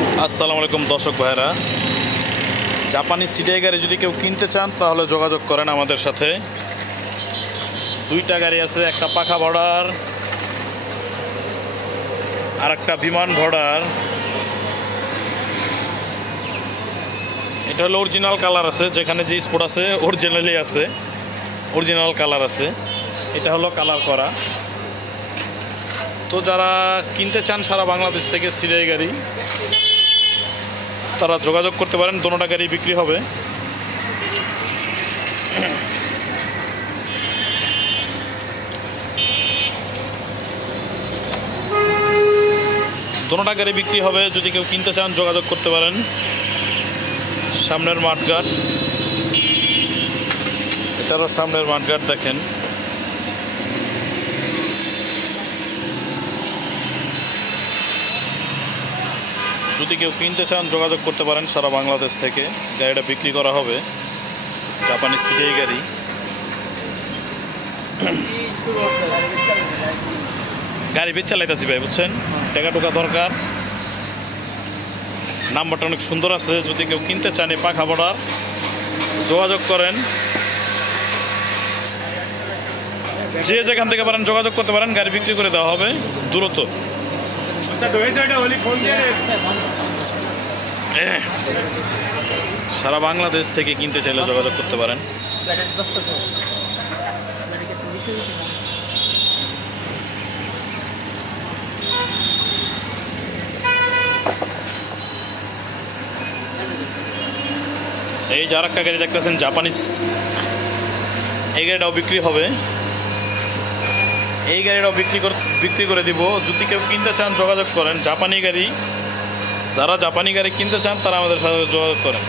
আসসালামু আলাইকুম দর্শক ভাইরা, জাপানি সিডিআই গাড়ি যদি কেউ কিনতে চান তাহলে যোগাযোগ করেন আমাদের সাথে। দুইটা গাড়ি আছে, একটা পাখা বর্ডার আর একটা বিমান বর্ডার। এটা হলো অরিজিনাল কালার আছে, যেখানে যে স্পট আছে অরিজিনালি আছে, অরিজিনাল কালার আছে। এটা হলো কালার করা। তো যারা কিনতে চান সারা বাংলাদেশ থেকে সিডিআই গাড়ি, তারা যোগাযোগ করতে পারেন। দোনোটা গাড়ি বিক্রি হবে। দোনোটা গাড়ি বিক্রি হবে, যদি কেউ কিনতে চান যোগাযোগ করতে পারেন। সামনের মাঠঘাট, এটারও সামনের মাঠঘাট দেখেন। যদি কেউ কিনতে চান যোগাযোগ করতে পারেন সারা বাংলাদেশ থেকে। গাড়িটা বিক্রি করা হবে, জাপানি সিডিআই গাড়ি। গাড়ি বেচ চালাইতেছি ভাই, বুঝছেন, টাকা টুকা দরকার। নাম্বারটা অনেক সুন্দর আছে, যদি কেউ কিনতে চান এই পাখা বর্ডার যোগাযোগ করেন। যে যেখান থেকে পারেন যোগাযোগ করতে পারেন, গাড়ি বিক্রি করে দেওয়া হবে দ্রুত। সারা বাংলাদেশ থেকে কিনতে চাইলে যোগাযোগ করতে পারেন। এই যে আরেকটা গাড়ি দেখতেছেন জাপানিজ, এই গাড়িটাও বিক্রি হবে। এই গাড়িটাও বিক্রি করে দিব। যদি কেউ কিনতে চান যোগাযোগ করেন। জাপানি গাড়ি, যারা জাপানি গাড়ি কিনতে চান তারা আমাদের সাথে যোগাযোগ করেন।